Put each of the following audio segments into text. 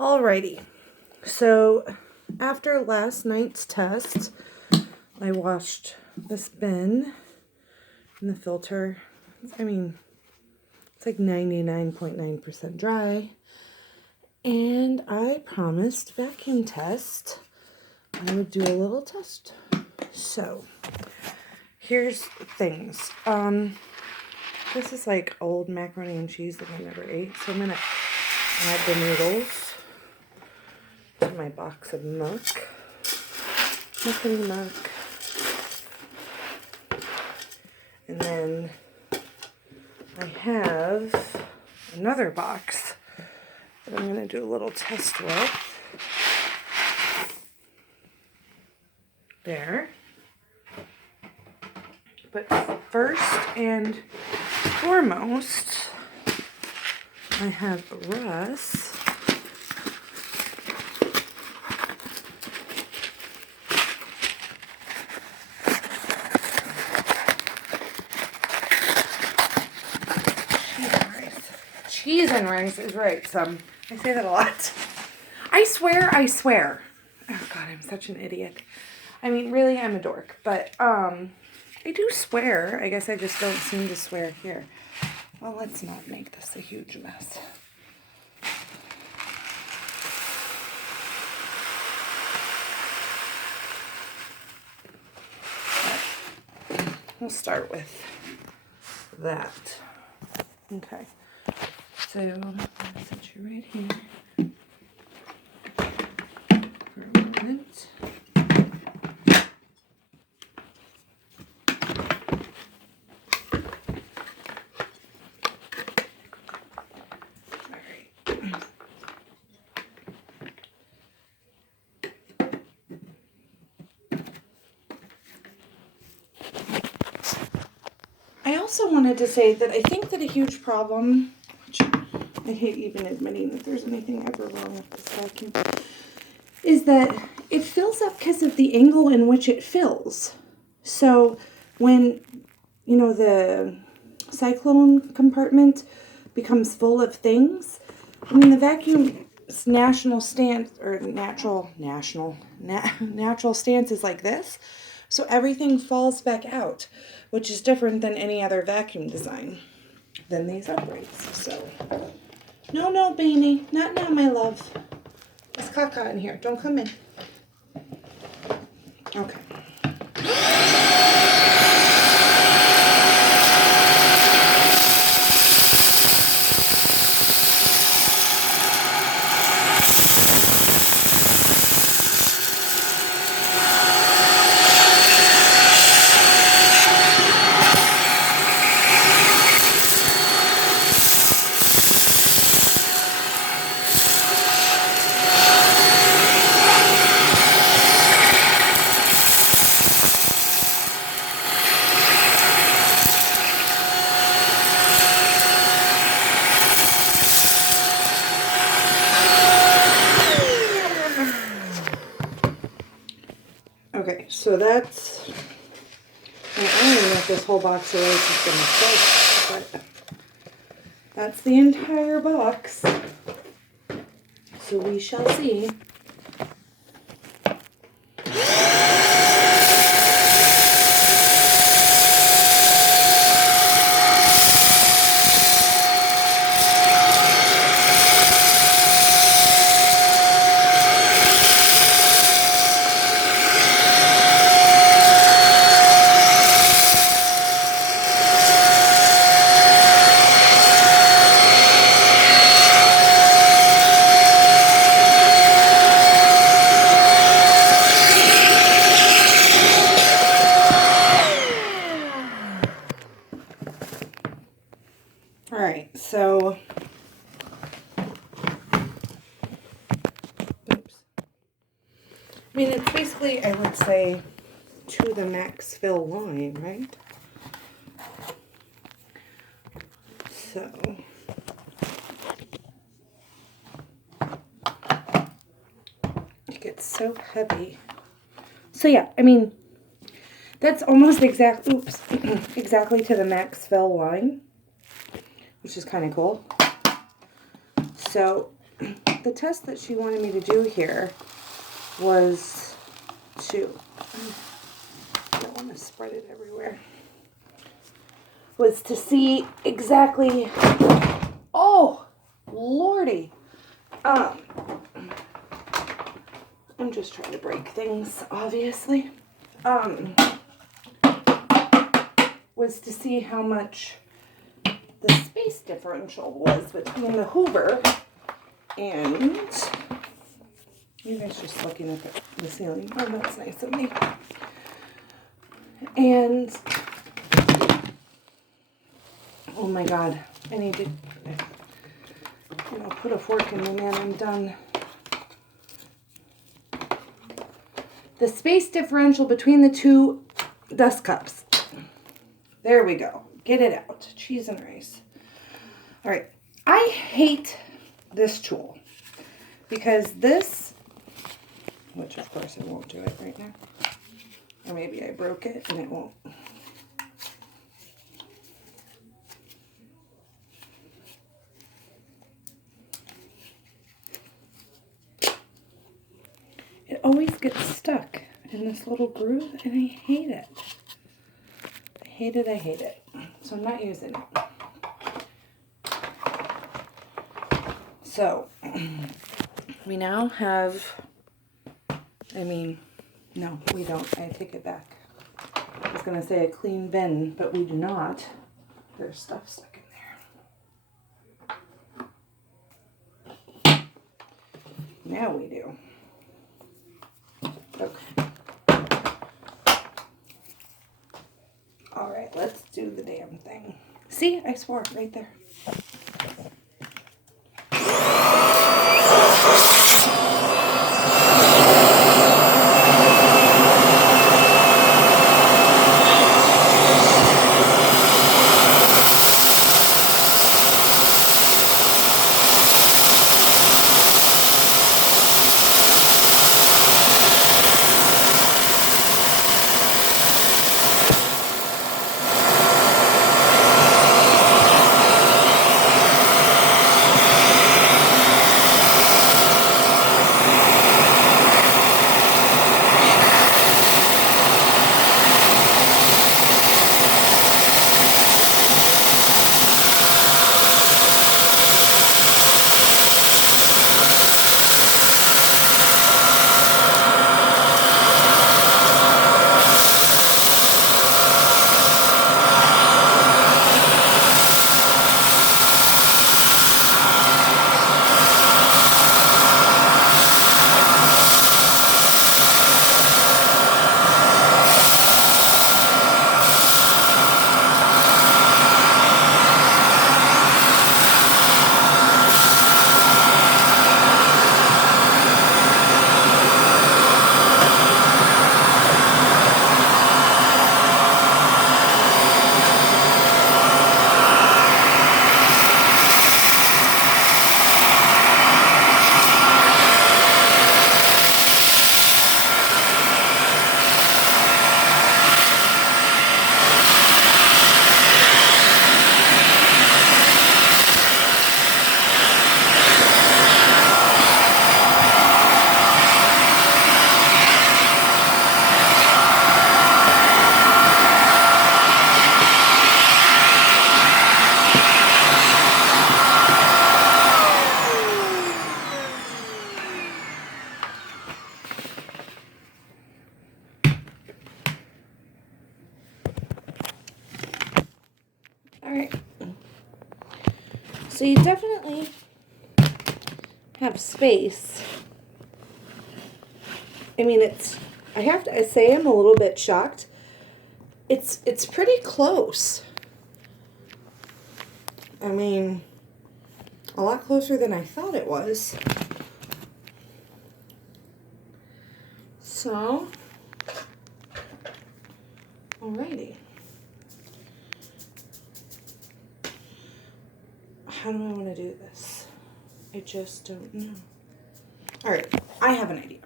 Alrighty, so after last night's test, I washed this bin and the filter. I mean, it's like 99.9% dry. And I promised vacuum test I would do a little test. So, here's things. This is like old macaroni and cheese that I never ate, so I'm gonna add the noodles to my box of muck. Muck. And then I have another box that I'm going to do a little test with. There. But first and foremost, I have Russ. Cheese and rice is right, I say that a lot. I swear. Oh God, I'm such an idiot. I mean, really, I'm a dork, but, I do swear. I guess I just don't seem to swear here. Well, let's not make this a huge mess. We'll start with that. Okay. So, I'm going to set you right here for a moment. I also wanted to say that I think that a huge problem, which I hate even admitting that there's anything ever wrong with this vacuum, is that it fills up because of the angle in which it fills. So when, the cyclone compartment becomes full of things, the vacuum's natural stance is like this. So everything falls back out, which is different than any other vacuum design than these uprights. So, no, Beanie, not now, my love. There's caca in here. Don't come in. Okay. Okay, so that's, I don't even know if this whole box of rice is going to fit, but that's the entire box. So we shall see. Alright, so, oops. It's basically, I would say, to the max fill line, right? So, it gets so heavy. So yeah, that's almost exactly to the max fill line, which is kind of cool. So the test that she wanted me to do here was to, I don't want to spread it everywhere, was to see exactly, oh, Lordy. I'm just trying to break things, obviously. Was to see how much the space differential was between the Hoover and, you guys just looking at the ceiling. Oh, that's nice of me. And, oh my God, I need to, put a fork in me, man, I'm done. The space differential between the two dust cups. There we go. Get it out. Cheese and rice. All right. I hate this tool because this, which of course I won't do it right now. Or maybe I broke it and it won't. It always gets stuck in this little groove and I hate it. I hate it, I hate it. So I'm not using it. So, we now have, no, we don't. I take it back. I was going to say a clean bin, but we do not. There's stuff stuck in there. Now we do. Okay. All right, let's do the damn thing. See, I swore right there. All right. So you definitely have space. I have to say I'm a little bit shocked. It's pretty close. A lot closer than I thought it was. So, alrighty. How do I want to do this? I just don't know. Alright, I have an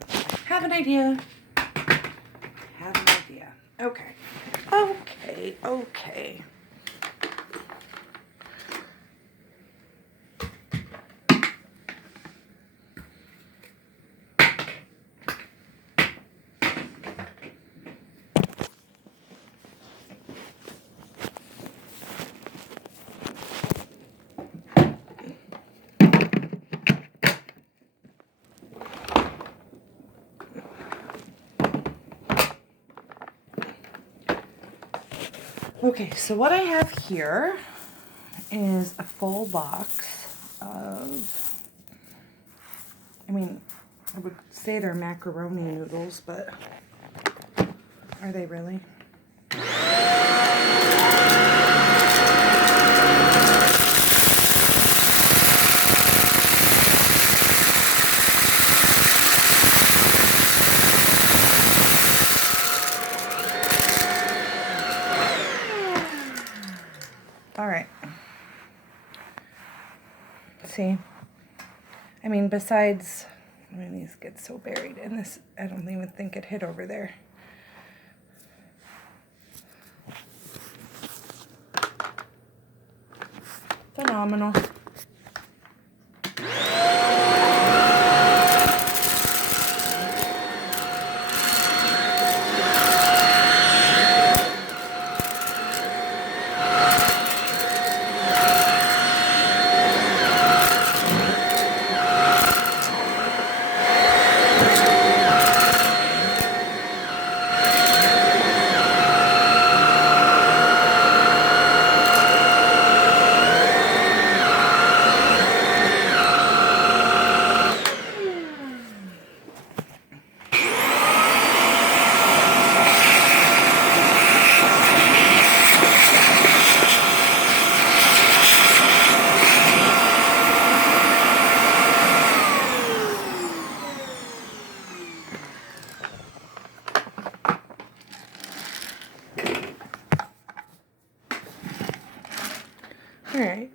idea. Okay. Okay, so what I have here is a full box of, I mean, I would say they're macaroni noodles, but are they really? All right. See, I mean, besides, I mean, these get so buried in this, I don't even think it hit over there. Phenomenal. All right.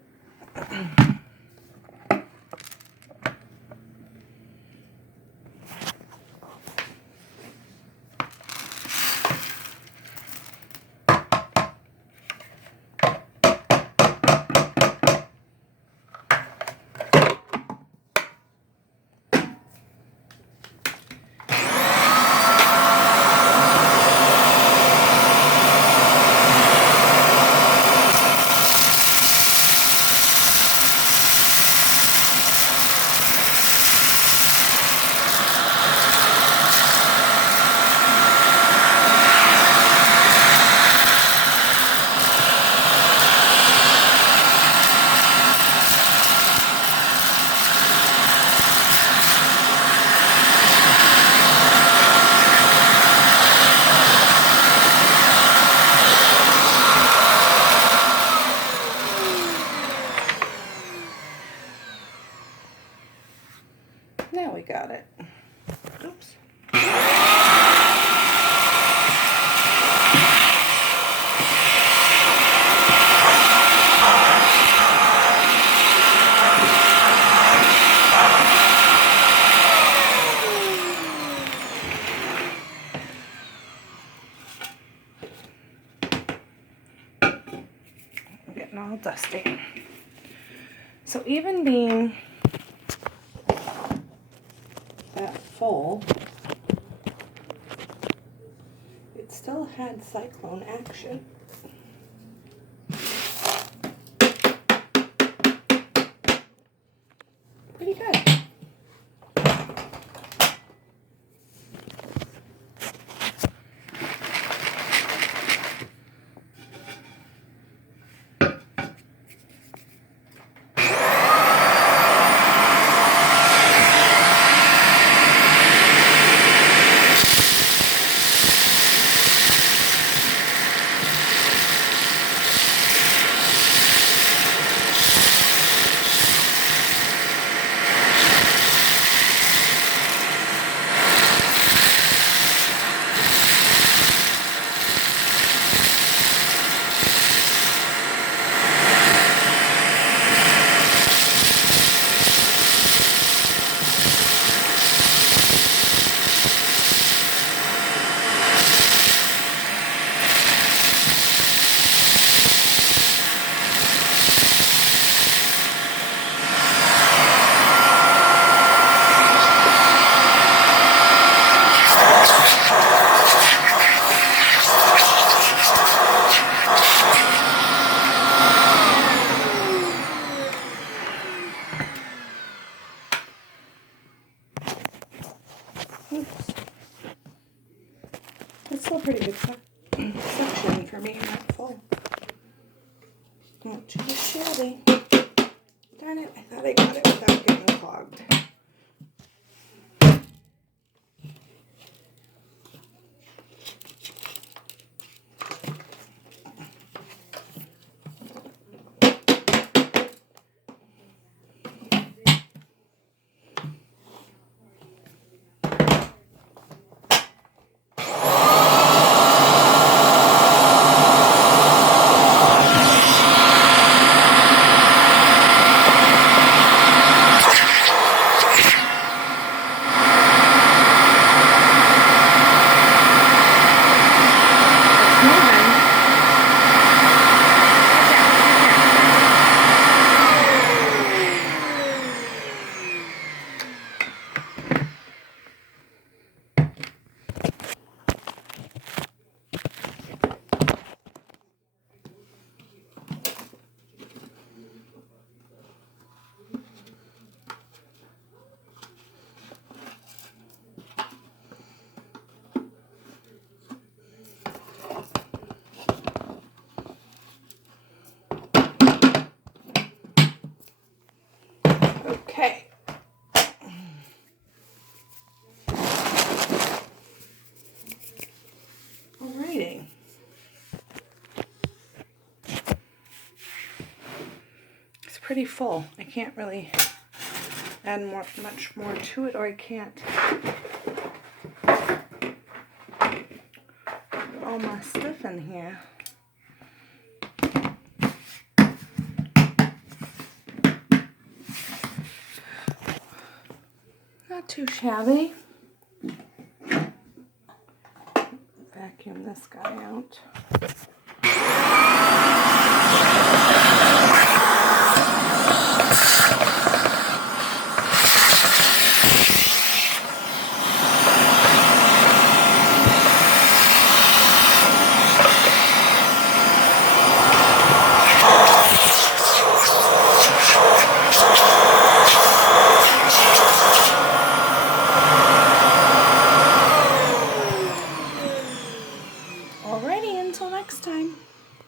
Now we got it. Oops. I'm getting all dusty. So even being that full, it still had cyclone action. Pretty good. Oops. It's still pretty good suction for being that full. Not too shabby. Darn it, I thought I got it without getting clogged. Okay. Alrighty. It's pretty full. I can't really add much more to it, or I can't put all my stuff in here. Not too shabby. Vacuum this guy out.